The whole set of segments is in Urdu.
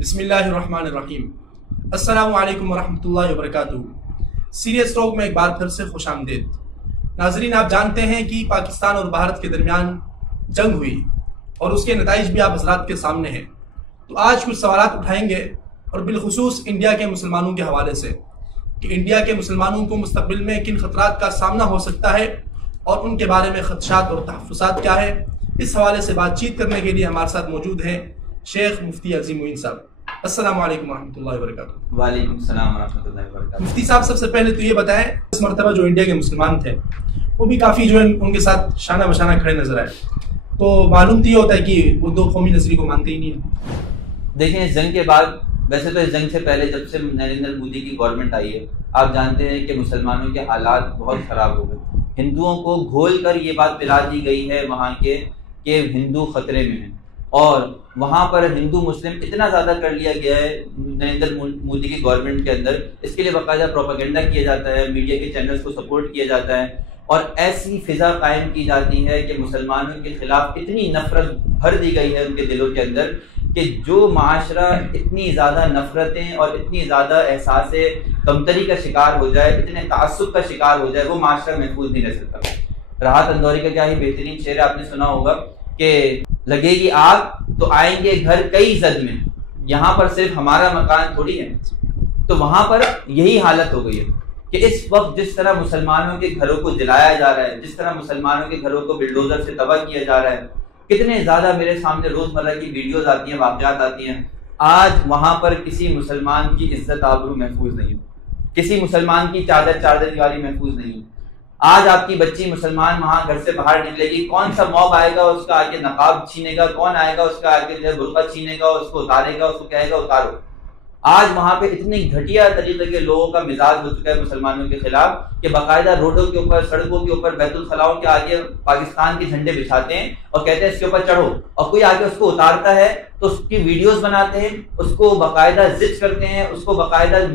بسم اللہ الرحمن الرحیم۔ السلام علیکم ورحمۃ اللہ وبرکاتہ۔ سیریس ٹاک میں ایک بار پھر سے خوش آمدید۔ ناظرین، آپ جانتے ہیں کہ پاکستان اور بھارت کے درمیان جنگ ہوئی اور اس کے نتائج بھی آپ حضرات کے سامنے ہیں۔ تو آج کچھ سوالات اٹھائیں گے اور بالخصوص انڈیا کے مسلمانوں کے حوالے سے کہ انڈیا کے مسلمانوں کو مستقبل میں کن خطرات کا سامنا ہو سکتا ہے اور ان کے بارے میں خدشات اور تحفظات کیا ہے۔ اس حوالے سے بات چیت کرنے کے لیے ہمارے ساتھ موجود ہیں شیخ مفتی عظیم معین صاحب۔ السلام علیکم ورحمۃ اللہ وبرکاتہ۔ وعلیکم السلام ورحمۃ اللہ وبرکاتہ۔ مفتی صاحب، سب سے پہلے تو یہ بتائیں، اس مرتبہ جو انڈیا کے مسلمان تھے وہ بھی کافی جو ہے ان کے ساتھ شانہ بشانہ کھڑے نظر آئے، تو معلوم تو یہ ہوتا ہے کہ وہ دو قومی نظریے کو مانتے ہی نہیں ہیں۔ دیکھیں، اس جنگ کے بعد، ویسے تو اس جنگ سے پہلے جب سے نریندر مودی کی گورنمنٹ آئی ہے، آپ جانتے ہیں کہ مسلمانوں کے حالات بہت خراب ہو گئے۔ ہندوؤں کو گھول کر یہ بات پلا دی گئی ہے وہاں کے کہ ہندو خطرے میں ہیں، اور وہاں پر ہندو مسلم اتنا زیادہ کر لیا گیا ہے نریندر مودی کی گورنمنٹ کے اندر۔ اس کے لیے باقاعدہ پروپیگنڈا کیا جاتا ہے، میڈیا کے چینلز کو سپورٹ کیا جاتا ہے، اور ایسی فضا قائم کی جاتی ہے کہ مسلمانوں کے خلاف اتنی نفرت بھر دی گئی ہے ان کے دلوں کے اندر کہ جو معاشرہ اتنی زیادہ نفرتیں اور اتنی زیادہ احساس کمتری کا شکار ہو جائے، اتنے تعصب کا شکار ہو جائے، وہ معاشرہ محفوظ نہیں رہ سکتا۔ راحت اندوری کا کیا ہی بہترین شعر آپ نے سنا ہوگا کہ لگے گی آگ تو آئیں گے گھر کئی زد میں، یہاں پر صرف ہمارا مکان تھوڑی ہے۔ تو وہاں پر یہی حالت ہو گئی ہے کہ اس وقت جس طرح مسلمانوں کے گھروں کو جلایا جا رہا ہے، جس طرح مسلمانوں کے گھروں کو بلڈوزر سے تباہ کیا جا رہا ہے، کتنے زیادہ میرے سامنے روزمرہ کی ویڈیوز آتی ہیں، واقعات آتی ہیں۔ آج وہاں پر کسی مسلمان کی عزت آبرو محفوظ نہیں، کسی مسلمان کی چادر دیواری محفوظ نہیں۔ آج آپ کی بچی مسلمان وہاں گھر سے باہر نکلے گی، کون سا موب آئے گا اس کا آگے نقاب چھینے گا، کون آئے گا اس کا آگے جو ہے برقع چھینے گا، اس کو اتارے گا، اس کو کہے گا اتارو۔ آج وہاں پہ اتنی گھٹیا طریقے کے لوگوں کا مزاج ہو چکا ہے مسلمانوں کے خلاف کہ باقاعدہ روڈوں کے اوپر، سڑکوں کے اوپر، بیت الخلاؤں کے آگے پاکستان کے جھنڈے بچھاتے ہیں اور کہتے ہیں اس کے اوپر چڑھو، اور کوئی آگے اس کو اتارتا ہے تو اس کی ویڈیوز بناتے ہیں، اس کو باقاعدہ ضد کرتے ہیں، اس کو باقاعدہ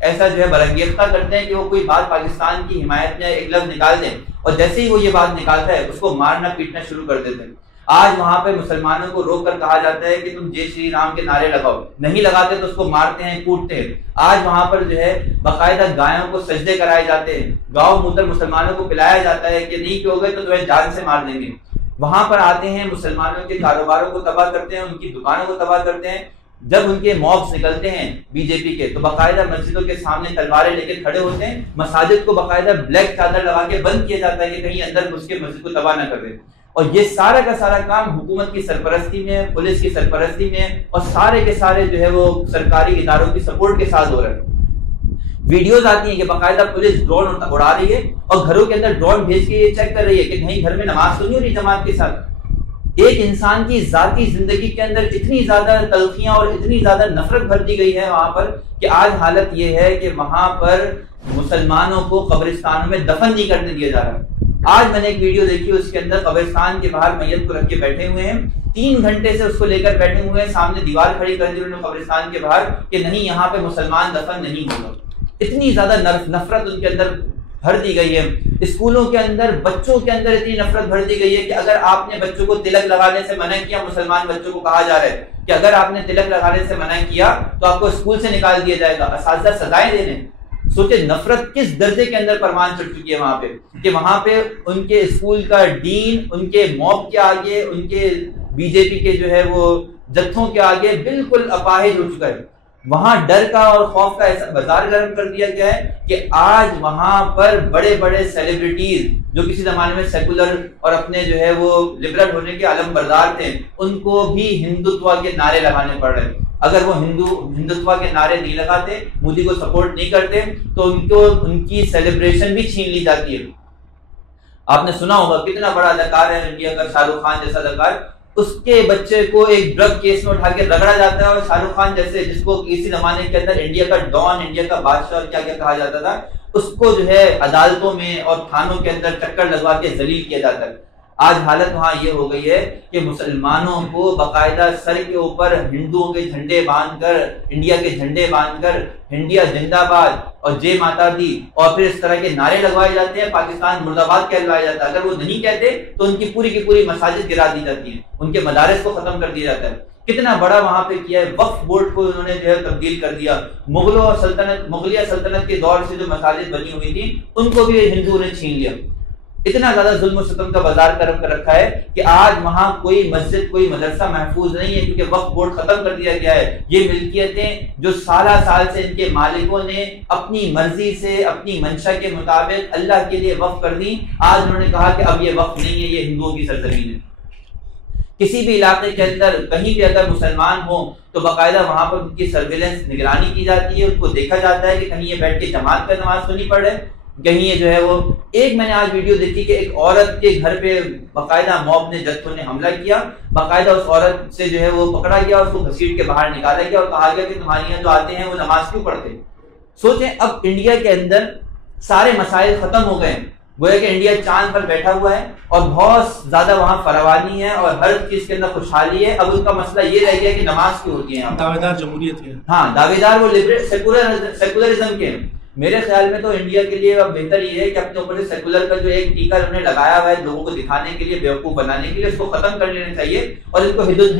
ایسا جو ہے برانگیختہ کرتے ہیں کہ وہ کوئی بات پاکستان کی حمایت میں ایک لفظ نکال دیں، اور جیسے ہی وہ یہ بات نکالتا ہے اس کو مارنا پیٹنا شروع کر دیتے ہیں۔ آج وہاں پہ مسلمانوں کو روک کر کہا جاتا ہے کہ تم جے شری رام کے نعرے لگاؤ، نہیں لگاتے تو اس کو مارتے ہیں، کوٹتے ہیں۔ آج وہاں پر جو ہے باقاعدہ گایوں کو سجدے کرائے جاتے ہیں، گاؤں موتر مسلمانوں کو پلایا جاتا ہے کہ نہیں پیو گے تو تمہیں جان سے مار دیں گے۔ وہاں پر آتے ہیں، مسلمانوں کے کاروباروں کو تباہ کرتے ہیں، ان کی دکانوں کو تباہ کرتے ہیں۔ جب ان کے موبس نکلتے ہیں بی جے پی کے تو باقاعدہ مسجدوں کے سامنے تلواریں لے کے کھڑے ہوتے ہیں، مساجد کو باقاعدہ بلیک چادر لگا کے بند کیا جاتا ہے کہ کہیں اندر گھس کے مسجد کو تباہ نہ کر دیں۔ اور یہ سارا کا سارا کام حکومت کی سرپرستی میں، پولیس کی سرپرستی میں، اور سارے کے سارے جو ہے وہ سرکاری اداروں کی سپورٹ کے ساتھ ہو رہا ہے۔ ویڈیوز آتی ہیں کہ باقاعدہ پولیس ڈرون اڑا رہی ہے اور گھروں کے اندر ڈرون بھیج کے یہ چیک کر رہی ہے کہ کہیں گھر میں نماز تو نہیں ہو رہی جماعت کے ساتھ۔ ایک انسان کی ذاتی زندگی کے اندر اتنی زیادہ تلخیاں اور اتنی زیادہ نفرت بھر دی گئی ہے وہاں پر کہ آج حالت یہ ہے کہ وہاں پر مسلمانوں کو قبرستانوں میں دفن نہیں کرنے دیا جا رہا۔ آج میں نے ایک ویڈیو دیکھی، اس کے اندر قبرستان کے باہر میت کو رکھ کے بیٹھے ہوئے ہیں، 3 گھنٹے سے اس کو لے کر بیٹھے ہوئے ہیں، سامنے دیوار کھڑی کر دی انہوں نے قبرستان کے باہر کہ نہیں یہاں پہ مسلمان دفن نہیں ہوگا۔ اتنی زیادہ نفرت ان کے اندر بھر دی گئی ہے۔ اسکولوں کے اندر بچوں کے اندر اتنی نفرت بھر دی گئی ہے کہ اگر آپ نے بچوں کو تلک لگانے سے منع کیا، مسلمان بچوں کو کہا جا رہا ہے کہ اگر آپ نے تلک لگانے سے منع کیا تو آپ کو اسکول سے نکال دیا جائے گا، اساتذہ سزائیں دے رہے ہیں۔ سوچے نفرت کس درجے کے اندر پروان چڑھ چکی ہے وہاں پہ کہ وہاں پہ ان کے اسکول کا ڈین ان کے موب کے آگے، ان کے بی جے پی کے جو ہے وہ جتھوں کے آگے بالکل اپاہج ہو چکا ہے۔ وہاں ڈر کا اور خوف کا ایسا بازار گرم کر دیا گیا ہے کہ آج وہاں پر بڑے بڑے سیلیبریٹیز جو کسی زمانے میں سیکولر اور اپنے جو ہے وہ لبرل ہونے کے علم بردار تھے، ان کو بھی ہندوتوا کے نعرے لگانے پڑ رہے ہیں۔ اگر وہ ہندوتوا کے نعرے نہیں لگاتے، مودی کو سپورٹ نہیں کرتے تو ان کی سیلیبریشن بھی چھین لی جاتی ہے۔ آپ نے سنا ہوگا کتنا بڑا اداکار ہے انڈیا کا شاہ رخ خان جیسا اداکار، اس کے بچے کو ایک ڈرگ کیس میں اٹھا کے رگڑا جاتا ہے، اور شاہ رخ خان جیسے جس کو اسی زمانے کے اندر انڈیا کا ڈان، انڈیا کا بادشاہ اور کیا کیا کہا جاتا تھا، اس کو جو ہے عدالتوں میں اور تھانوں کے اندر چکر لگوا کے ذلیل کیا جاتا ہے۔ آج حالت وہاں یہ ہو گئی ہے کہ مسلمانوں کو باقاعدہ سر کے اوپر ہندوؤں کے جھنڈے باندھ کر، انڈیا کے جھنڈے باندھ کر انڈیا زندہ باد اور جے ماتا دی اور پھر اس طرح کے نعرے لگوائے جاتے ہیں، پاکستان مرد آباد کہلوایا جاتا ہے۔ اگر وہ نہیں کہتے تو ان کی پوری مساجد گرا دی جاتی ہیں، ان کے مدارس کو ختم کر دیا جاتا ہے۔ کتنا بڑا وہاں پہ کیا ہے. وقف بورڈ کو انہوں نے جو ہے تبدیل کر دیا. مغلیہ سلطنت کے دور سے جو مساجد بنی ہوئی تھی ان کو بھی ہندوؤں نے چھین لیا. اتنا زیادہ ظلم و ستم کا بازار کرم کر رکھا ہے کہ آج وہاں کوئی مسجد کوئی مدرسہ محفوظ نہیں ہے, کیونکہ وقف بورڈ ختم کر دیا گیا ہے. یہ ملکیتیں جو سالہ سال سے ان کے مالکوں نے اپنی مرضی سے اپنی منشا کے مطابق اللہ کے لیے وقف کر دی, آج انہوں نے کہا کہ اب یہ وقف نہیں ہے, یہ ہندوؤں کی سرزمین ہے. کسی بھی علاقے کے اندر کہیں بھی اگر مسلمان ہوں تو باقاعدہ وہاں پر ان کی سرویلنس نگرانی کی جاتی ہے, ان کو دیکھا جاتا ہے کہ کہیں یہ بیٹھ کے جماعت کا نماز تو نہیں پڑھ رہے, کہیں یہ جو ہے وہ. ایک میں نے آج ویڈیو دیکھی کہ ایک عورت کے گھر پہ باقاعدہ موب نے جتھوں نے حملہ کیا, باقاعدہ اس عورت سے جو ہے وہ پکڑا گیا, اس کو گھسیٹ کے باہر نکالا گیا اور کہا گیا کہ تمہارے یہاں جو آتے ہیں وہ نماز کیوں پڑھتے. سوچیں اب انڈیا کے اندر سارے مسائل ختم ہو گئے, گویا کہ انڈیا چاند پر بیٹھا ہوا ہے اور بہت زیادہ وہاں فراوانی ہے اور ہر چیز کے اندر خوشحالی ہے. اب ان کا مسئلہ یہ رہ گیا کہ نماز کیوں ہوتی ہے, دعوے دار جمہوریت کے, ہاں دعوے دار وہ سیکولرزم کے. میرے خیال میں تو انڈیا کے لیے اب بہتر یہ ہے کہ اپنے اوپر سے سیکولر کا جو ایک ٹیکا انہوں نے لگایا ہوا ہے لوگوں کو دکھانے کے لیے, بیوقوف بنانے کے لیے, اس کو ختم کر لینا چاہیے. اور اس کو ہندوازم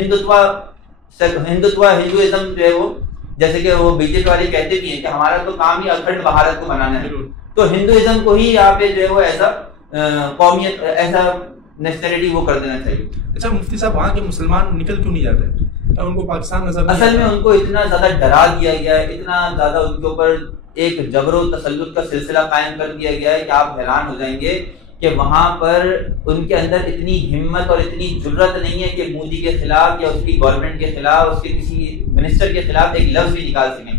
جو ہے وہ, جیسے کہ وہ بی جے پی والے کہتے بھی ہیں کہ ہمارا تو کام ہی اکھنڈ بھارت کو بنانا ہے, تو ہندوازم کو ہی یہاں پہ جو ہے وہ ایسا قومیت ایسا نیشنلٹی وہ کر دینا چاہیے. اچھا مفتی صاحب, وہاں کے مسلمان نکل کیوں نہیں جاتے؟ ان کو پاکستان نظر اصل میں ان کو اتنا زیادہ ڈرا دیا گیا ہے, اتنا زیادہ ان کے اوپر ایک جبر و تسلط کا سلسلہ قائم کر دیا گیا ہے کہ آپ حیران ہو جائیں گے کہ وہاں پر ان کے اندر اتنی ہمت اور اتنی جرت نہیں ہے کہ مودی کے خلاف یا اس کی گورنمنٹ کے خلاف, اس کے کسی منسٹر کے خلاف ایک لفظ بھی نکال سکیں.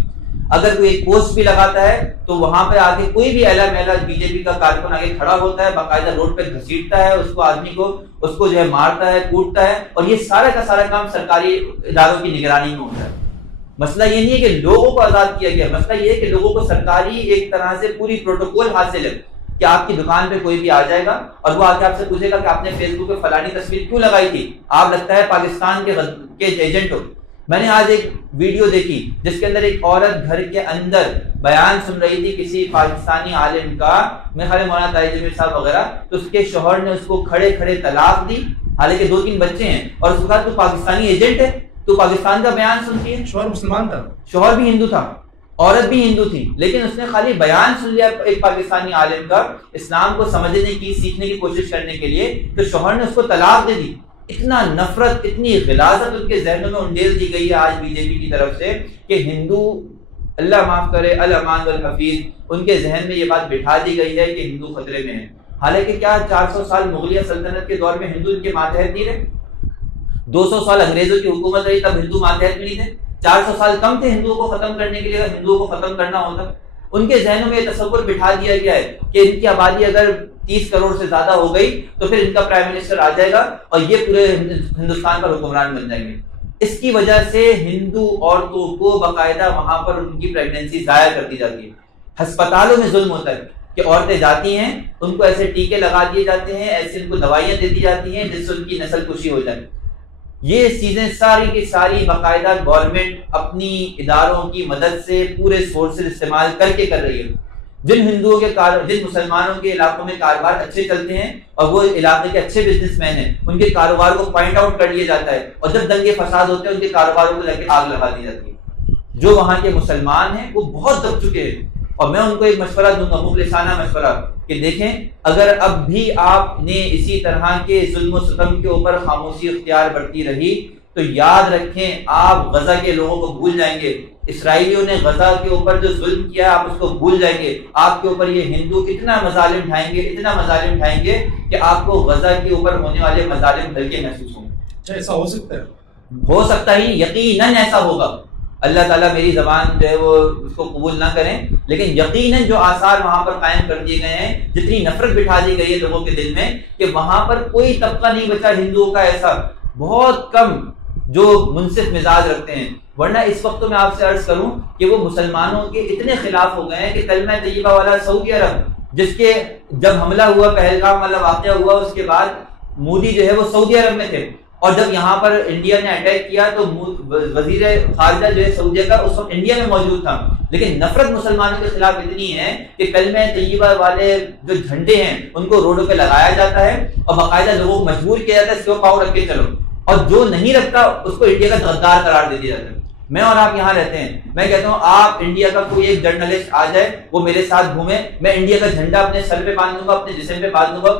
اگر کوئی ایک پوسٹ بھی لگاتا ہے تو وہاں پہ آگے کوئی بھی اعلیٰ میلا بی جے پی کا کارکن آگے کھڑا ہوتا ہے, باقاعدہ روڈ پہ گھسیٹتا ہے اس کو, آدمی کو, اس کو جو ہے مارتا ہے, کوٹتا ہے, اور یہ سارا کا سارا کام سرکاری اداروں کی نگرانی میں ہوتا ہے. مسئلہ یہ نہیں ہے کہ لوگوں کو آزاد کیا گیا, مسئلہ یہ ہے کہ لوگوں کو سرکاری ایک طرح سے پوری پروٹوکول حاصل ہے کہ آپ کی دکان پہ کوئی بھی آ جائے گا اور وہ آ کے آپ سے پوچھے گا کہ آپ نے فیس بک پہ فلانی تصویر کیوں لگائی تھی, آپ لگتا ہے پاکستان کے ایجنٹ ہو. میں نے آج ایک ویڈیو دیکھی جس کے اندر ایک عورت گھر کے اندر بیان سن رہی تھی کسی پاکستانی عالم کا, میں خیال مولانا طاہر جمیل صاحب وغیرہ, تو اس کے شوہر نے اس کو کھڑے کھڑے طلاق دی, حالانکہ 2-3 بچے ہیں, اور اس کے بعد تو پاکستانی ایجنٹ ہے, تو پاکستان کا بیان سنتی ہے. شوہر مسلمان تھا, شوہر بھی ہندو تھا, عورت بھی ہندو تھی, لیکن اس نے خالی بیان سن لیا ایک پاکستانی عالم کا اسلام کو سمجھنے کی, سیکھنے کی کوشش کرنے کے لیے, تو شوہر نے اس کو طلاق دے دی. اتنا نفرت, اتنی غلاظت ان کے ذہنوں میں انڈیل دی گئی ہے آج بی جے پی کی طرف سے کہ ہندو, اللہ معاف کرے, الامان والحفیظ, ان کے ذہن میں یہ بات بٹھا دی گئی ہے کہ ہندو خطرے میں ہے. حالانکہ کیا 400 سال مغلیہ سلطنت کے دور میں ہندو ان کے ماتحت نہیں رہے؟ 200 سال انگریزوں کی حکومت رہی تب ہندو ماتحت میں نہیں تھے؟ 400 سال کم تھے ہندوؤں کو ختم کرنے کے لیے. اگر ہندوؤں کو ختم کرنا ہوتا, ان کے ذہنوں میں یہ تصور بٹھا دیا گیا ہے کہ ان کی آبادی اگر 30 کروڑ سے زیادہ ہو گئی تو پھر ان کا پرائم منسٹر آ جائے گا اور یہ پورے ہندوستان کا حکمران بن جائیں گے. اس کی وجہ سے ہندو عورتوں کو باقاعدہ وہاں پر ان کی پریگننسی ضائع کر دی جاتی ہے. ہسپتالوں میں ظلم ہوتا ہے کہ عورتیں جاتی ہیں, ان کو ایسے ٹیکے لگا دیے جاتے ہیں, ایسے ان کو دوائیاں دے دی جاتی ہیں جس سے ان کی نسل کشی ہو جائے. یہ چیزیں ساری کی ساری باقاعدہ گورنمنٹ اپنی اداروں کی مدد سے پورے سورسز استعمال کر کے کر رہی ہے. جن ہندوؤں کے جن مسلمانوں کے علاقوں میں کاروبار اچھے چلتے ہیں اور وہ علاقے کے اچھے بزنس مین ہیں, ان کے کاروبار کو پوائنٹ آؤٹ کر لیا جاتا ہے, اور جب دنگے فساد ہوتے ہیں ان کے کاروباروں کو لے کے آگ لگا دی جاتی ہے. جو وہاں کے مسلمان ہیں وہ بہت دب چکے ہیں, اور میں ان کو ایک مشورہ دوں گا, مخلصانہ مشورہ, کہ دیکھیں اگر اب بھی آپ نے اسی طرح کے ظلم و ستم کے اوپر خاموشی اختیار برتی رہی تو یاد رکھیں آپ غزہ کے لوگوں کو بھول جائیں گے. اسرائیلیوں نے غزہ کے اوپر جو ظلم کیا آپ اس کو بھول جائیں گے. آپ کے اوپر یہ ہندو اتنا مظالم ڈھائیں گے, اتنا مظالم ڈھائیں گے کہ آپ کو غزہ کے اوپر ہونے والے مظالم ہلکے محسوس ہوں گے. ایسا ہو سکتا ہے, ہو سکتا ہی, یقیناً ایسا ہوگا. اللہ تعالیٰ میری زبان جو ہے وہ اس کو قبول نہ کریں, لیکن یقیناً جو آثار وہاں پر قائم کر دیے گئے ہیں, جتنی نفرت بٹھا دی گئی ہے لوگوں کے دل میں کہ وہاں پر کوئی طبقہ نہیں بچا ہندوؤں کا ایسا, بہت کم جو منصف مزاج رکھتے ہیں. ورنہ اس وقت تو میں آپ سے عرض کروں کہ وہ مسلمانوں کے اتنے خلاف ہو گئے ہیں کہ کلمہ طیبہ والا سعودی عرب, جس کے جب حملہ ہوا, پہلگام والا واقعہ ہوا, اس کے بعد مودی جو ہے وہ سعودی عرب میں تھے, اور جب یہاں پر انڈیا نے اٹیک کیا تو وزیر خارجہ جو ہے سعودیہ کا اس وقت انڈیا میں موجود تھا. لیکن نفرت مسلمانوں کے خلاف اتنی ہے کہ کلمہ طیبہ والے جو جھنڈے ہیں ان کو روڈوں پہ لگایا جاتا ہے اور باقاعدہ لوگوں کو مجبور کیا جاتا ہے اس کو پاؤں رکھ کے چلو. اور جو نہیں رکھتا اس کو انڈیا کا غدار قرار دے دیا جاتا ہے. میں اور آپ یہاں رہتے ہیں, میں کہتا ہوں آپ انڈیا کا کوئی ایک جرنلسٹ آ جائے, وہ میرے ساتھ گھومے, میں انڈیا کا جھنڈا اپنے سر پہ باندھ دوں گا, اپنے جسم پہ باندھ دوں گا,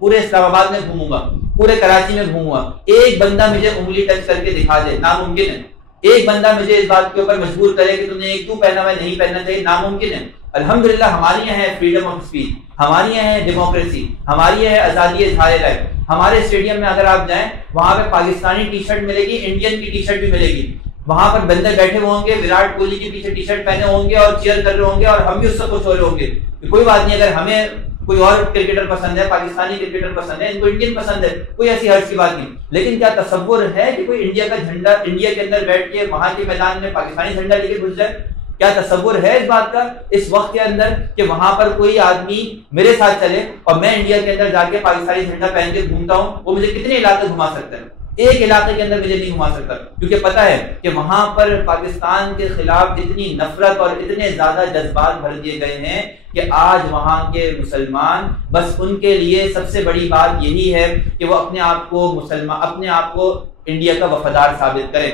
پورے اسلام آباد میں گھوموں گا, پورے کراچی میں گھوموں گا. ایک بندہ مجھے انگلی ٹچ کر کے دکھا دے, ناممکن ہے. ایک بندہ مجھے اس بات کے اوپر مجبور کرے کہ تم نے یہ کیوں پہنا ہے, نہیں پہننا چاہیے, ناممکن ہے. الحمدللہ ہماری یہاں ہے فریڈم آف اسپیچ, ہماری یہاں ہے ڈیموکریسی, ہماری ہے آزادی اظہار رائے. ہمارے اسٹیڈیم میں اگر آپ جائیں وہاں پہ پاکستانی ٹی شرٹ ملے گی, انڈین کی ٹی شرٹ بھی ملے گی. وہاں پر بندے بیٹھے ہوئے ہوں گے, وراٹ کوہلی کے پیچھے ٹی شرٹ پہنے ہوں گے اور چیئر کر رہے ہوں گے, اور ہم بھی اس سے خوش ہو رہے ہوں گے. کوئی بات نہیں, اگر ہمیں کوئی اور کرکٹر پسند ہے, پاکستانی کرکٹر پسند ہے, ان کو انڈین پسند ہے, کوئی ایسی حرج کی بات نہیں. لیکن کیا تصور ہے کہ کوئی انڈیا کا جھنڈا انڈیا کے اندر بیٹھ کے وہاں کے میدان میں پاکستانی جھنڈا لے کے گھس جائے؟ کیا تصور ہے اس بات کا اس وقت کے اندر کہ وہاں پر کوئی آدمی میرے ساتھ چلے اور میں انڈیا کے اندر جا کے پاکستانی جھنڈا پہن کے گھومتا ہوں, وہ مجھے کتنے علاقے گھما سکتا ہے؟ ایک علاقے کے اندر مجھے نہیں گھما سکتا, کیونکہ پتا ہے کہ وہاں پر پاکستان کے خلاف اتنی نفرت اور اتنے زیادہ جذبات بھر دیے گئے ہیں کہ آج وہاں کے مسلمان بس ان کے لیے سب سے بڑی بات یہی ہے کہ وہ اپنے آپ کو انڈیا کا وفادار ثابت کریں.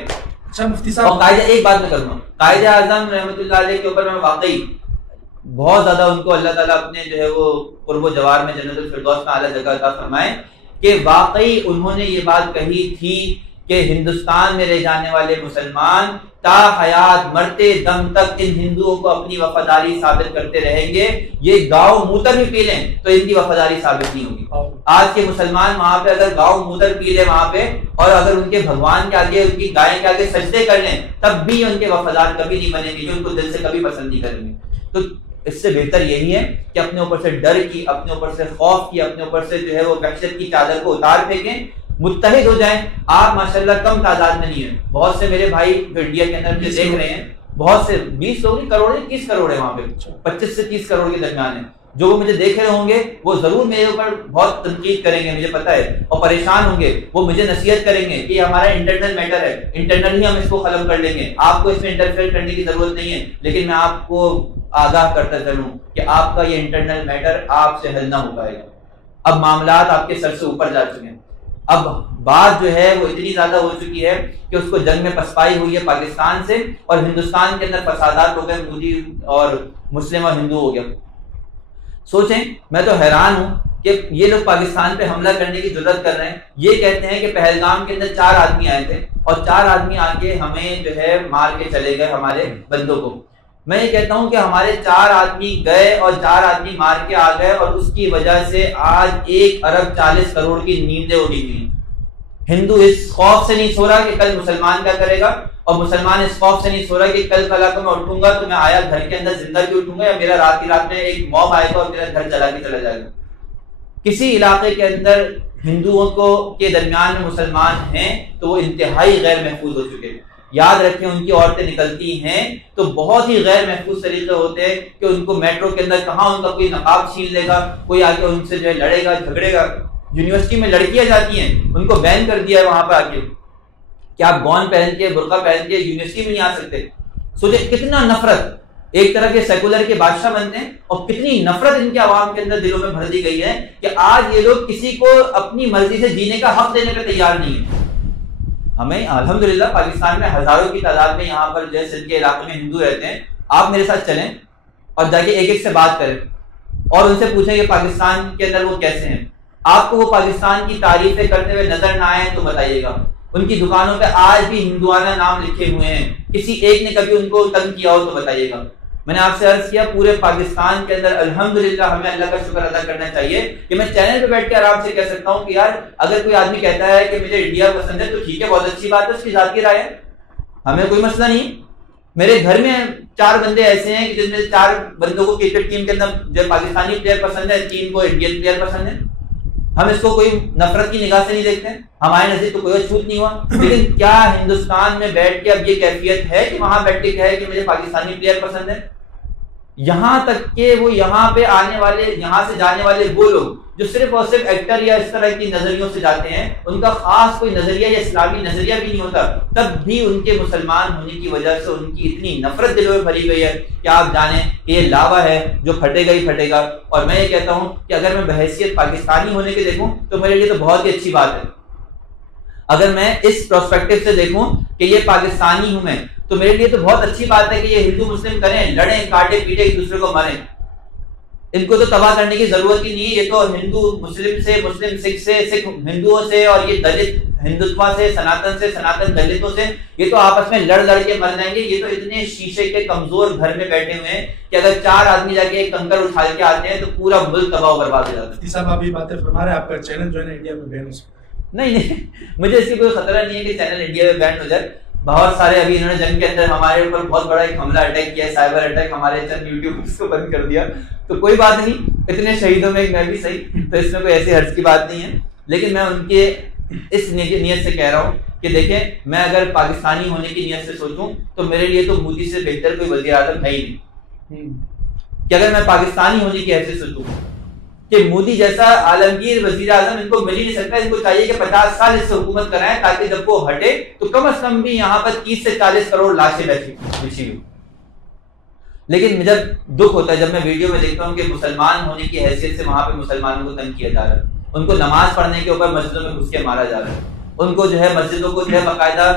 اچھا مفتی صاحب, ایک بات میں کروں گا, قائد اعظم رحمۃ اللہ علیہ کے اوپر میں واقعی بہت زیادہ ان کو اللہ تعالیٰ اپنے جو ہے وہ قرب و جوار میں جنت الفردوس میں اعلیٰ جگہ عطا فرمائے کہ واقعی انہوں نے یہ بات کہی تھی کہ ہندوستان میں رہ جانے والے مسلمان تا حیات مرتے دم تک ان ہندوؤں کو اپنی وفاداری ثابت کرتے رہیں گے. یہ گاؤں موتر بھی پی لیں تو ان کی وفاداری ثابت نہیں ہوگی. آج کے مسلمان وہاں پہ اگر گاؤں موتر پی لیں وہاں پہ, اور اگر ان کے بھگوان کے آگے ان کی گائے کے آگے سجدے کر لیں, تب بھی ان کے وفادار کبھی نہیں بنیں گے, جو ان کو دل سے کبھی پسند نہیں کریں گے. تو اس سے بہتر یہی ہے کہ اپنے اوپر سے ڈر کی, اپنے اوپر سے خوف کی, اپنے اوپر سے جو ہے وہ وحشت کی چادر کو اتار پھینکیں, متحد ہو جائیں. آپ ماشاءاللہ کم تعداد میں نہیں ہیں, بہت سے میرے بھائی جو انڈیا کے اندر مجھے دیکھ رہے ہیں, بہت سے 20 لوگ نہیں, کروڑ 30 کروڑ ہے وہاں پہ, 25 سے 30 کروڑ کے درمیان ہے. جو وہ مجھے دیکھ رہے ہوں گے وہ ضرور میرے اوپر بہت تنقید کریں گے, مجھے پتا ہے, اور پریشان ہوں گے. وہ مجھے نصیحت کریں گے کہ یہ ہمارا انٹرنل میٹر ہے, انٹرنل ہی ہم اس کو ختم کر لیں گے, آپ کو اس میں انٹرفیئر کرنے کی ضرورت نہیں ہے. لیکن میں آپ کو آگاہ کرتا چلوں کہ آپ کا یہ انٹرنل میٹر آپ سے حل نہ ہو پائے گا. اب معاملات آپ کے سر سے اوپر جا چکے ہیں. اب بات جو ہے وہ اتنی زیادہ ہو چکی ہے کہ اس کو جنگ میں پسپائی ہوئی ہے پاکستان سے, اور ہندوستان کے اندر فسادات ہو گئے, مودی اور مسلم اور ہندو ہو گیا. سوچیں, میں تو حیران ہوں کہ یہ لوگ پاکستان پہ حملہ کرنے کی جرات کر رہے ہیں. یہ کہتے ہیں کہ پہلگام کے اندر 4 آدمی آئے تھے اور 4 آدمی آ کے ہمیں جو ہے مار کے چلے گئے ہمارے بندوں کو. میں یہ کہتا ہوں کہ ہمارے 4 آدمی گئے اور 4 آدمی مار کے آ گئے, اور اس کی وجہ سے آج 1 ارب 40 کروڑ کی نیندیں اڑی ہوئی ہیں. ہندو اس خوف سے نہیں سو رہا کہ کل مسلمان کیا کرے گا, اور مسلمان اس خوف سے نہیں سو رہا کہ کل کلا کو میں اٹھوں گا تو میں آیا گھر کے اندر زندہ کیوں اٹھوں گا, یا میرا رات کی رات میں ایک موب آئے گا اور میرا گھر چلا کے چلا جائے گا. کسی علاقے کے اندر ہندوؤں کو کے درمیان میں مسلمان ہیں تو وہ انتہائی غیر محفوظ ہو چکے ہیں. یاد رکھیں, ان کی عورتیں نکلتی ہیں تو بہت ہی غیر محفوظ طریقے ہوتے ہیں کہ ان کو میٹرو کے اندر کہاں ان کا کوئی نقاب چھین لے گا, کوئی آ کے ان سے جو ہے لڑے گا, جھگڑے گا. یونیورسٹی میں لڑکیاں جاتی ہیں, ان کو بین کر دیا ہے وہاں پہ آ کے کہ آپ گون پہن کے برقع پہن کے یونیورسٹی میں نہیں آ سکتے. سوچے کتنا نفرت, ایک طرح کے سیکولر کے بادشاہ بنتے ہیں, اور کتنی نفرت ان کے عوام کے اندر دلوں میں بھر دی گئی ہے کہ آج یہ لوگ کسی کو اپنی مرضی سے جینے کا حق دینے پہ تیار نہیں ہے. ہمیں الحمدللہ پاکستان میں ہزاروں کی تعداد میں یہاں پر جو ہے سندھ کے علاقے میں ہندو رہتے ہیں. آپ میرے ساتھ چلیں اور جا کے ایک ایک سے بات کریں اور ان سے پوچھیں کہ پاکستان کے اندر وہ کیسے ہیں. آپ کو وہ پاکستان کی تعریفیں کرتے ہوئے نظر نہ آئے تو بتائیے گا. ان کی دکانوں پہ آج بھی ہندوانہ نام لکھے ہوئے ہیں, کسی ایک نے کبھی ان کو تنگ کیا ہو تو بتائیے گا. میں نے آپ سے عرض کیا پورے پاکستان کے اندر الحمدللہ ہمیں اللہ کا شکر ادا کرنا چاہیے کہ میں چینل پہ بیٹھ کے آرام سے کہہ سکتا ہوں کہ یار اگر کوئی آدمی کہتا ہے کہ مجھے انڈیا پسند ہے تو ٹھیک ہے, بہت اچھی بات ہے, اس کی ذات کی رائے ہے, ہمیں کوئی مسئلہ نہیں. میرے گھر میں 4 بندے ایسے ہیں کہ جن میں 4 بندوں کو کرکٹ ٹیم کے اندر جو پاکستانی پلیئر پسند ہے, 3 کو انڈین پلیئر پسند ہے. ہم اس کو کوئی نفرت کی نگاہ سے نہیں دیکھتے, ہمارے نزدیک تو کوئی چھوٹ نہیں ہوا. لیکن کیا ہندوستان میں بیٹھ کے اب یہ کیفیت ہے کہ وہاں بیٹھ کے کہے کہ مجھے پاکستانی پلیئر پسند ہے؟ یہاں تک کہ وہ یہاں پہ آنے والے, یہاں سے جانے والے وہ لوگ جو صرف اور صرف ایکٹر یا اس طرح کی نظریوں سے جاتے ہیں, ان کا خاص کوئی نظریہ یا اسلامی نظریہ بھی نہیں ہوتا, تب بھی ان کے مسلمان ہونے کی وجہ سے ان کی اتنی نفرت دلوں میں بھری گئی ہے کہ آپ جانیں کہ یہ لاوا ہے جو پھٹے گا ہی پھٹے گا. اور میں یہ کہتا ہوں کہ اگر میں بحیثیت پاکستانی ہونے کے دیکھوں تو میرے لیے تو بہت ہی اچھی بات ہے. اگر میں اس پرسپیکٹو سے دیکھوں کہ یہ پاکستانی ہوں میں، تو میرے لیے تو بہت اچھی بات ہے کہ یہ ہندو مسلم کریں، لڑیں کاٹے پیٹے ایک دوسرے کو ماریں، ان کو تو تباہ کرنے کی ضرورت ہی نہیں ہے. یہ تو ہندو مسلم سے، مسلم سکھ سے، سکھ ہندوؤں سے، اور یہ دلت ہندوتوا سے، سناتن دلتوں سے، یہ تو آپس میں لڑ لڑ کے مر جائیں گے. یہ تو اتنے شیشے کے کمزور گھر میں بیٹھے ہوئے ہیں کہ اگر 4 آدمی جا کے ایک کنکر اٹھا کے آتے ہیں تو پورا ملک تباہ و برباد ہو جاتا ہے. مفتی صاحب آپ یہ باتیں فرما رہے ہیں، آپ کا چینل جو ہے نا انڈیا میں بین ہو سکتا ہے؟ نہیں مجھے اس کی کوئی خطرہ نہیں ہے کہ چینل انڈیا میں بین ہو جائے. بہت سارے ابھی انہوں نے جنگ کے اندر ہمارے اوپر بہت بڑا ایک حملہ اٹیک کیا ہے، سائبر اٹیک، ہمارے چند یوٹیوب کو بند کر دیا. تو کوئی بات نہیں، اتنے شہیدوں میں میں بھی صحیح، تو اس میں کوئی ایسی حرج کی بات نہیں ہے. لیکن میں ان کے اس نیت سے کہہ رہا ہوں کہ دیکھیں، میں اگر پاکستانی ہونے کی نیت سے سوچوں تو میرے لیے تو مودی سے بہتر کوئی وزیر اعظم ہے ہی نہیں. کہ اگر میں پاکستانی ہونے کی حیثیت سے سوچوں کہ مودی جیسا عالمگیر وزیر اعظم ان کو مل ہی نہیں سکتا. ان کو چاہیے کہ 50 سال اس سے حکومت کرائیں تاکہ جب وہ ہٹے تو کم از کم بھی یہاں پر 30 سے 40 کروڑ لاشیں بچی ہوئی. لیکن جب دکھ ہوتا ہے جب میں ویڈیو میں دیکھتا ہوں کہ مسلمان ہونے کی حیثیت سے وہاں پہ مسلمانوں کو تنگ کیا جا رہا ہے، ان کو نماز پڑھنے کے اوپر مسجدوں میں گھس کے مارا جا رہا ہے، ان کو جو ہے مسجدوں کو جو ہے باقاعدہ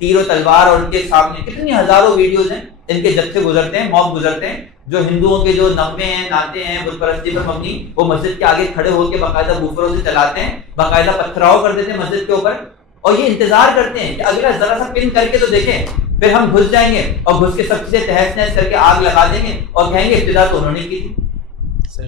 تیر و تلوار، اور ان کے سامنے کتنی ہزاروں ویڈیوز ہیں، ان کے جتھے گزرتے ہیں، موب گزرتے ہیں، جو ہندوؤں کے جو نغمے ہیں، نعتیں ہیں بت پرستی پر مبنی، وہ مسجد کے آگے کھڑے ہو کے باقاعدہ بوفروں سے چلاتے ہیں، باقاعدہ پتھراؤ کر دیتے ہیں مسجد کے اوپر، اور یہ انتظار کرتے ہیں کہ اگلا ذرا سا پن کر کے تو دیکھیں، پھر ہم گھس جائیں گے اور گھس کے سب سے تہس نہس کر کے آگ لگا دیں گے اور کہیں گے ابتدا تو انہوں نے کی تھی.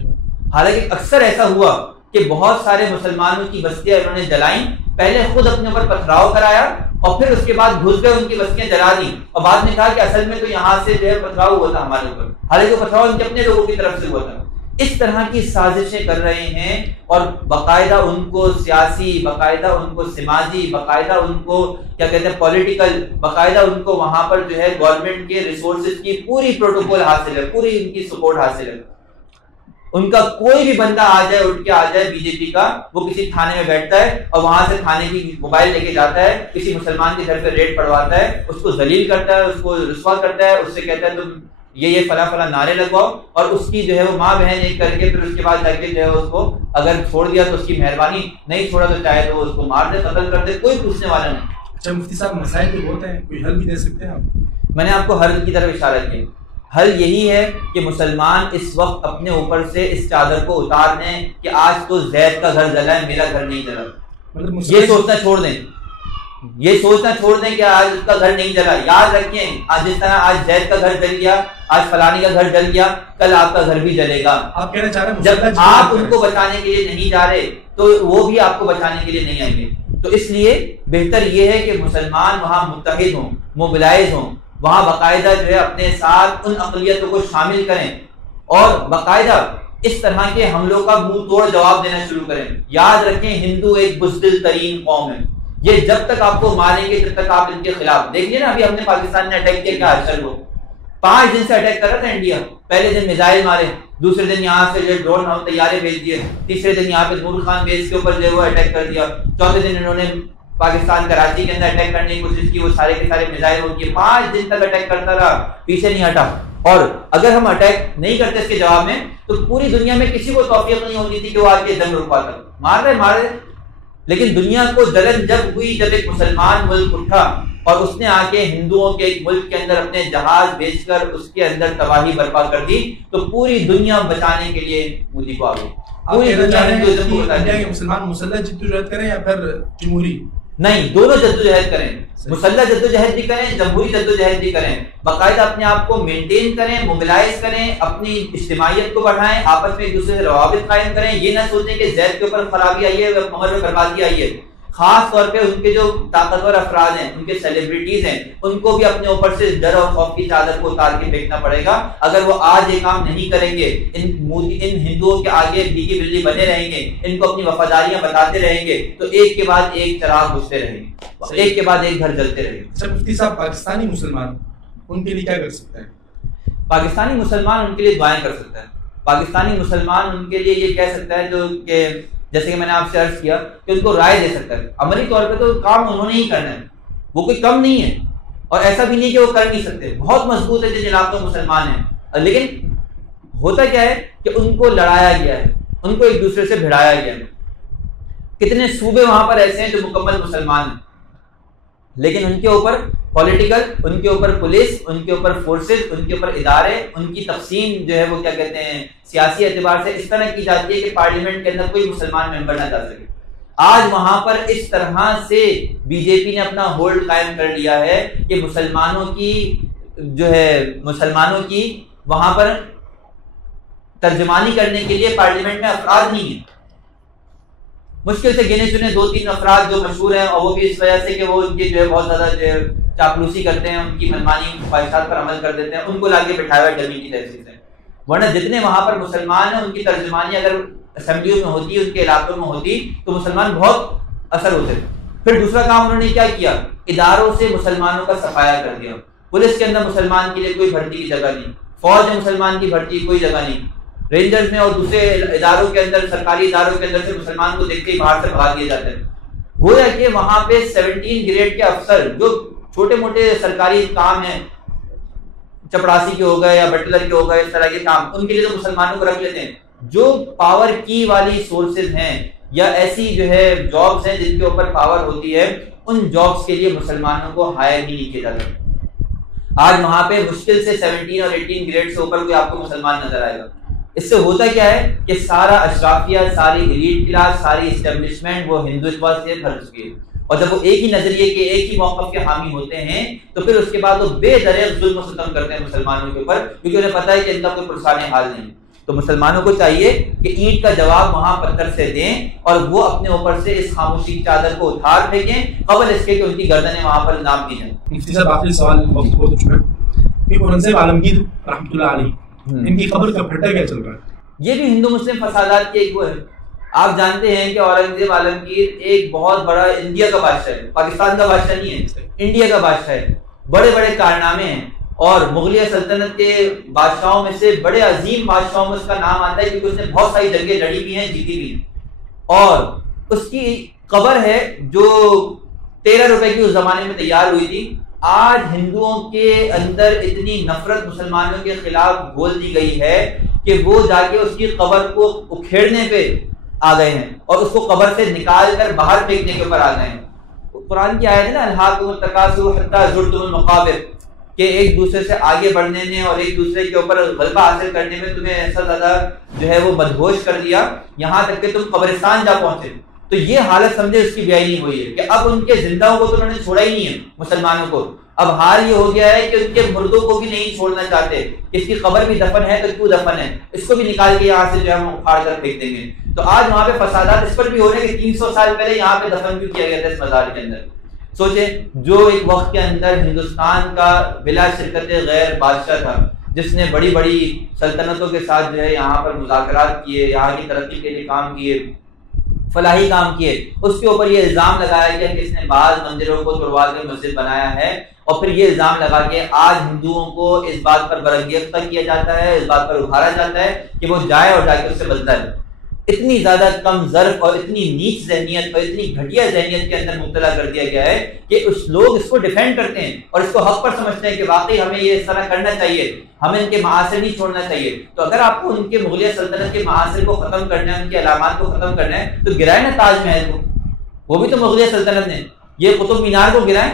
حالانکہ اکثر ایسا ہوا کہ بہت سارے مسلمانوں کی بستیاں انہوں نے جلائیں، پہلے خود اپنے اوپر پتھراؤ کرایا اور پھر اس کے بعد گھس گئے ان کی بستیاں جلا دی، اور بعد میں کہا کہ اصل میں تو یہاں سے جو ہے پتھراؤ ہوا تھا ہمارے اوپر، حالانکہ وہ پتھراؤ ان کے اپنے لوگوں کی طرف سے ہوا تھا. اس طرح کی سازشیں کر رہے ہیں، اور باقاعدہ ان کو سیاسی، باقاعدہ ان کو سماجی، باقاعدہ ان کو کیا کہتے ہیں پولیٹیکل، باقاعدہ ان کو وہاں پر جو ہے گورنمنٹ کے ریسورسز کی پوری پروٹوکول حاصل ہے، پوری ان کی سپورٹ حاصل ہے. ان کا کوئی بھی بندہ آ جائے، اٹھ کے آ جائے بی جے پی کا، وہ کسی تھانے میں بیٹھتا ہے اور وہاں سے تھانے کی موبائل لے کے جاتا ہے، کسی مسلمان کے گھر پہ ریڈ پڑواتا ہے، اس کو ذلیل کرتا ہے، اس کو رسوا کرتا ہے، اس سے کہتا ہے تم یہ فلاں فلاں نعرے لگواؤ، اور اس کی جو ہے وہ ماں بہن ایک کر کے پھر اس کے بعد جا کے جو ہے اس کو اگر چھوڑ دیا تو اس کی مہربانی، نہیں چھوڑا تو چاہے تو اس کو مار دے، قتل کر دے، کوئی پوچھنے والا نہیں. اچھا مفتی صاحب، مسائل بھی ہوتے ہیں، کوئی حل بھی دے سکتے ہیں آپ؟ میں نے آپ کو حل کی طرف اشارہ کیا. حل یہی ہے کہ مسلمان اس وقت اپنے اوپر سے اس چادر کو اتار دیں کہ آج تو زید کا گھر جلا ہے، میرا گھر نہیں جلا. یہ سوچنا چھوڑ دیں، یہ سوچنا چھوڑ دیں کہ آج اس کا گھر نہیں جلا. یاد رکھیں، آج جس طرح آج زید کا گھر جل گیا، آج فلانی کا گھر جل گیا، کل آپ کا گھر بھی جلے گا. آپ کہنا چاہ رہے ہیں جب آپ ان کو بچانے کے لیے نہیں جا رہے تو وہ بھی آپ کو بچانے کے لیے نہیں آئیں گے. تو اس لیے بہتر یہ ہے کہ مسلمان وہاں متحد ہوں، موبلائز ہوں، وہاں باقاعدہ جو ہے اپنے ساتھ ان اقلیتوں کو شامل کریں، اور باقاعدہ اس طرح کے حملوں کا منہ توڑ جواب دینا شروع کریں. یاد رکھیں، ہندو ایک بزدل ترین قوم ہے. یہ جب تک آپ کو ماریں گے جب تک آپ ان کے خلاف. دیکھیے نا، ابھی ہم نے پاکستان نے اٹیک کیا، کیا حشر ہو، 5 دن سے اٹیک کر رہا تھا انڈیا. پہلے دن میزائل مارے، دوسرے دن یہاں سے جو ڈرون اور طیارے بھیج دیے، تیسرے دن یہاں پہ نور خان بیس کے اوپر جو ہے وہ اٹیک کر دیا، چوتھے دن انہوں نے پاکستان کراچی کے اندر اٹیک کرنے کی کوشش کی، وہ سارے کے سارے میزائل ہو گئے. 5 دن تک اٹیک کرتا رہا، پیچھے نہیں ہٹا. اور اگر ہم اٹیک نہیں کرتے اس کے جواب میں تو پوری دنیا میں کسی کو توفیق نہیں ہوتی تھی کہ وہ آج کے جنگ رک پاتا. مار رہے. لیکن دنیا کو جلن جب ہوئی جب ایک مسلمان ملک اٹھا اور اس نے آ کے ہندوؤں کے ایک ملک کے اندر اپنے جہاز بھیج کر اس کے اندر تباہی برپا کر دی، تو پوری دنیا بچانے کے لیے مودی کو آ گئی. پوری دنیا مسلمان مسلح جدوجہد کریں یا پھر جمہوری؟ نہیں، دونوں جدوجہد کریں. مسلح جدوجہد بھی کریں، جمہوری جدوجہد بھی کریں. باقاعدہ اپنے آپ کو مینٹین کریں، موبلائز کریں، اپنی اجتماعیت کو بڑھائیں، آپس میں ایک دوسرے سے روابط قائم کریں. یہ نہ سوچیں کہ زید کے اوپر خرابی آئی ہے، مگر میں بربادی آئی ہے. خاص طور پہ ان کے جو طاقتور افراد ہیں، ان کے سیلیبریٹیز ہیں، ان کو بھی اپنے اوپر سے ڈر اور خوف کی چادر کو اتار کے پھینکنا پڑے گا. اگر وہ آج یہ کام نہیں کریں گے، ان ہندوؤں کے آگے بھیگی بجلی بنے رہیں گے، ان کو اپنی وفاداریاں بتاتے رہیں گے، تو ایک کے بعد ایک چراغ بجھتے رہیں گے، ایک کے بعد ایک گھر جلتے رہیں گے. اچھا مفتی صاحب، پاکستانی مسلمان ان کے لیے کیا کر سکتے ہیں؟ پاکستانی مسلمان ان کے لیے دعائیں کر سکتا ہے. پاکستانی مسلمان ان کے لیے یہ کہہ سکتا ہے جو کہ جیسے کہ میں نے آپ سے عرض کیا کہ ان کو رائے دے سکتا ہے. عملی طور پہ تو کام انہوں نے ہی کرنا ہے، وہ کوئی کم نہیں ہے، اور ایسا بھی نہیں کہ وہ کر نہیں سکتے. بہت مضبوط ہے جن علاقوں میں مسلمان ہیں، لیکن ہوتا کیا ہے کہ ان کو لڑایا گیا ہے، ان کو ایک دوسرے سے بھڑایا گیا ہے. کتنے صوبے وہاں پر ایسے ہیں جو مکمل مسلمان ہیں، لیکن ان کے اوپر پولیٹیکل، ان کے اوپر پولیس، ان کے اوپر فورسز، ان کے اوپر ادارے، ان کی تقسیم جو ہے وہ کیا کہتے ہیں سیاسی اعتبار سے اس طرح کی جاتی ہے کہ پارلیمنٹ کے اندر کوئی مسلمان ممبر نہ جا سکے۔ آج وہاں پر اس طرح سے بی جے پی نے اپنا ہولڈ قائم کر لیا ہے کہ مسلمانوں کی وہاں پر ترجمانی کرنے کے لیے پارلیمنٹ میں افراد نہیں ہیں۔ مشکل سے گنے چنے 2-3 افراد جو مشہور ہیں، اور وہ بھی اس وجہ سے کہ وہ ان کی جو ہے بہت زیادہ جو ہے چاپلوسی کرتے ہیں، ان کی منمانی خواہشات پر عمل کر دیتے ہیں، ان کو لا کے بٹھایا ہوا ڈمی کی تحصیل سے۔ ورنہ جتنے وہاں پر مسلمان ہیں ان کی ترجمانی اگر اسمبلیوں میں ہوتی، ان کے علاقوں میں ہوتی، تو مسلمان بہت اثر ہوتے تھے۔ پھر دوسرا کام انہوں نے کیا کیا، اداروں سے مسلمانوں کا صفایا کر دیا۔ پولیس کے اندر مسلمان کے لیے کوئی بھرتی کی جگہ نہیں، فوج میں مسلمان کی بھرتی کی کوئی جگہ نہیں، رینجرز میں اور دوسرے اداروں کے اندر، سرکاری اداروں کے اندر سے مسلمان کو دیکھ کے باہر سے بھگا دیا جاتا ہے۔ گویا کہ وہاں پہ 17 گریڈ کے افسر جو چھوٹے موٹے سرکاری کام ہیں، چپڑاسی کے ہو گئے یا بٹلر کے ہو گئے، اس طرح کے کام، ان کے لیے تو مسلمانوں کو رکھ لیتے ہیں۔ جو پاور کی والی سورسز ہیں یا ایسی جو ہے جابز ہیں جن کے اوپر پاور ہوتی ہے، ان جابز کے لیے مسلمانوں کو ہائر ہی نہیں کیا جاتا۔ آج وہاں پہ مشکل سے 17 اور 18 گریڈ سے اوپر کوئی آپ کو مسلمان نظر آئے گا۔ اس سے ہوتا کیا ہے کہ سارا اشرافیہ، ساری ایلیٹ کلاس، ساری اسٹیبلشمنٹ وہ ہندوتوا سے بھر چکی ہے، اور جب وہ ایک ہی نظریے کے، ایک ہی موقف کے حامی ہوتے ہیں تو پھر اس کے بعد وہ بے دریغ ظلم و ستم کرتے ہیں مسلمانوں کے اوپر، کیونکہ انہیں پتہ ہے کہ ان کا کوئی پرسان حال نہیں۔ تو مسلمانوں کو چاہیے کہ اینٹ کا جواب وہاں پتھر سے دیں، اور وہ اپنے اوپر سے اس خاموشی کی چادر کو اٹھار پھینکیں قبل اس کے کہ ان کی گردنیں وہاں پر ناپ دی جائیں۔ مفتی صاحب آخری سوال وقت ہو چکا ہے کہ اورنگزیب عالمگیر رحمۃ اللہ علیہ ان کی قبر کا پھٹا کیا چل رہا ہے؟ یہ بھی ہندو مسلم فسادات کی ایک وہ ہے۔ آپ جانتے ہیں کہ اورنگزیب عالمگیر ایک بہت بڑا انڈیا کا بادشاہ ہے، پاکستان کا بادشاہ نہیں ہے، انڈیا کا بادشاہ ہے۔ بڑے بڑے کارنامے ہیں، اور مغلیہ سلطنت کے بادشاہوں میں سے بڑے عظیم بادشاہوں میں اس کا نام آتا ہے، کیونکہ اس نے بہت ساری جنگیں لڑی بھی ہیں، جیتی بھی ہیں۔ اور اس کی قبر ہے جو 13 روپے کی اس زمانے میں تیار ہوئی تھی۔ آج ہندوؤں کے اندر اتنی نفرت مسلمانوں کے خلاف گھول دی گئی ہے کہ وہ جا کے اس کی قبر کو اکھیڑنے پہ آ گئے ہیں، اور اس کو قبر سے نکال کر باہر پھینکنے کے اوپر آ گئے ہیں۔ قرآن کی آیت ہے نا، الہاکم التکاثر حتی زرتم المقابر، کہ ایک دوسرے سے آگے بڑھنے میں اور ایک دوسرے کے اوپر غلبہ حاصل کرنے میں تمہیں ایسا زیادہ جو ہے وہ مدہوش کر دیا، یہاں تک کہ تم قبرستان جا پہنچے۔ تو یہ حالت سمجھے اس کی بیائی نہیں ہوئی ہے کہ اب ان کے زندہوں کو تو انہوں نے چھوڑا ہی نہیں ہے مسلمانوں کو، اب حال یہ ہو گیا ہے کہ ان کے مردوں کو بھی نہیں چھوڑنا چاہتے۔ اس کی قبر بھی دفن ہے تو کیوں دفن ہے، اس کو بھی نکال کے یہاں سے جو ہے ہم اکھاڑ کر پھینک دیں گے۔ تو آج وہاں پہ فسادات اس پر بھی ہو رہے ہیں کہ 300 سال پہلے یہاں پہ دفن کیوں کیا گیا تھا اس مزار کے اندر۔ سوچیں، جو ایک وقت کے اندر ہندوستان کا بلا شرکت غیر بادشاہ تھا، جس نے بڑی بڑی سلطنتوں کے ساتھ جو ہے یہاں پر مذاکرات کیے، یہاں کی ترقی کے لیے کام کیے، فلاحی کام کیے، اس کے اوپر یہ الزام لگایا گیا کہ اس نے بعض مندروں کو توڑوا کے مسجد بنایا ہے، اور پھر یہ الزام لگا کے آج ہندوؤں کو اس بات پر برانگیختہ کیا جاتا ہے، اس بات پر ابھارا جاتا ہے کہ وہ جائے اور جا کے اس سے بدلہ لے۔ اتنی زیادہ کم ظرف اور اتنی نیچ ذہنیت اور اتنی گھٹیا ذہنیت کے اندر مبتلا کر دیا گیا ہے کہ لوگ اس کو ڈیفینڈ کرتے ہیں اور اس کو حق پر سمجھتے ہیں کہ واقعی ہمیں یہ اس طرح کرنا چاہیے، ہمیں ان کے معاصر نہیں چھوڑنا چاہیے۔ تو اگر آپ کو ان کے مغلیہ سلطنت کے معاصر کو ختم کرنا ہے، ان کے علامات کو ختم کرنا ہے، تو گرائے نا تاج محل کو، وہ بھی تو مغلیہ سلطنت نے۔ یہ قطب مینار کو گرائیں،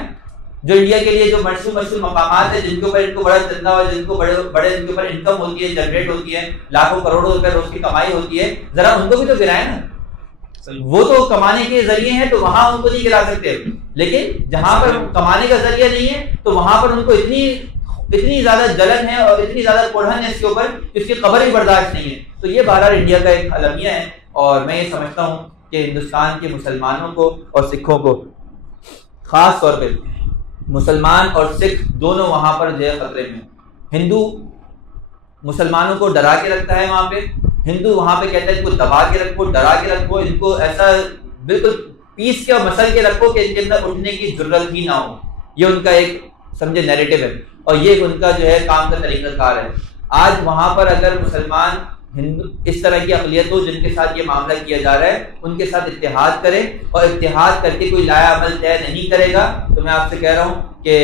جو انڈیا کے لیے جو مشہور مقامات ہیں جن کے اوپر ان کو بڑا چندہ اور جن کو بڑے ان کے اوپر انکم ہوتی ہے، جنریٹ ہوتی ہے، لاکھوں کروڑوں روپے روز کی کمائی ہوتی ہے، ذرا ان کو بھی تو گرائیں نا۔ وہ تو کمانے کے ذریعے ہیں تو وہاں ان کو نہیں گرا سکتے، لیکن جہاں پر کمانے کا ذریعہ نہیں ہے تو وہاں پر ان کو اتنی زیادہ جلن ہے اور اتنی زیادہ کوڑھن ہے اس کے اوپر، اس کی خبر ہی برداشت نہیں ہے۔ تو یہ بہرحال انڈیا کا ایک المیہ ہے، اور میں یہ سمجھتا ہوں کہ ہندوستان کے مسلمانوں کو اور سکھوں کو، خاص طور پہ مسلمان اور سکھ دونوں وہاں پر جو ہے خطرے میں۔ ہندو مسلمانوں کو ڈرا کے رکھتا ہے، وہاں پہ ہندو وہاں پہ کہتا ہے ان کو دبا کے رکھو، ڈرا کے رکھو، ان کو ایسا بالکل پیس کے اور مسل کے رکھو کہ ان کے اندر اٹھنے کی ضرورت ہی نہ ہو۔ یہ ان کا ایک سمجھے نیریٹو ہے، اور یہ ان کا جو ہے کام کا طریقہ کار ہے۔ آج وہاں پر اگر مسلمان ہندو اس طرح کی اقلیتوں جن کے ساتھ یہ معاملہ کیا جا رہا ہے ان کے ساتھ اتحاد کرے، اور اتحاد کر کے کوئی لایا عمل طے نہیں کرے گا، تو میں آپ سے کہہ رہا ہوں کہ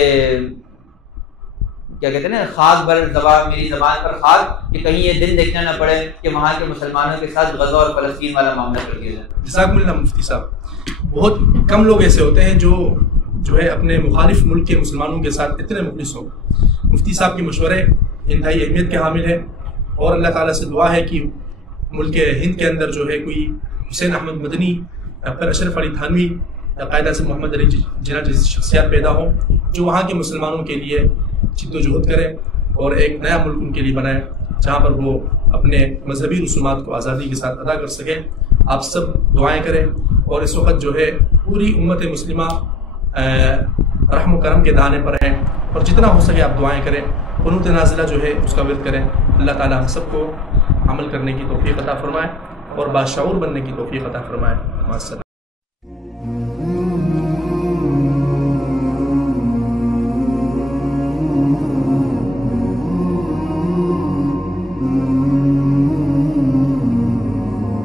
کیا کہتے ہیں نا، خاک بر زبان، میری زبان پر خاک، کہ کہیں یہ دن دیکھنا نہ پڑے کہ وہاں کے مسلمانوں کے ساتھ غزہ اور فلسطین والا معاملہ کر دیا جائے۔ جزاکم اللہ مفتی صاحب، بہت کم لوگ ایسے ہوتے ہیں جو ہے اپنے مخالف ملک کے مسلمانوں کے ساتھ اتنے مخلص ہوں۔ مفتی صاحب کے مشورے انتہائی اہمیت کے حامل ہیں، اور اللہ تعالیٰ سے دعا ہے کہ ملک ہند کے اندر جو ہے کوئی حسین احمد مدنی، پھر اشرف علی تھانوی، قائد اعظم محمد علی جناح جیسی شخصیات پیدا ہوں جو وہاں کے مسلمانوں کے لیے جد و جہد کریں اور ایک نیا ملک ان کے لیے بنائیں جہاں پر وہ اپنے مذہبی رسومات کو آزادی کے ساتھ ادا کر سکیں۔ آپ سب دعائیں کریں، اور اس وقت جو ہے پوری امت مسلمہ رحم و کرم کے دانے پر ہیں، اور جتنا ہو سکے آپ دعائیں کریں، قنوت نازلہ جو ہے اس کا ورد کریں۔ اللہ تعالیٰ ہم سب کو عمل کرنے کی توفیق عطا فرمائے اور باشعور بننے کی توفیق عطا فرمائے۔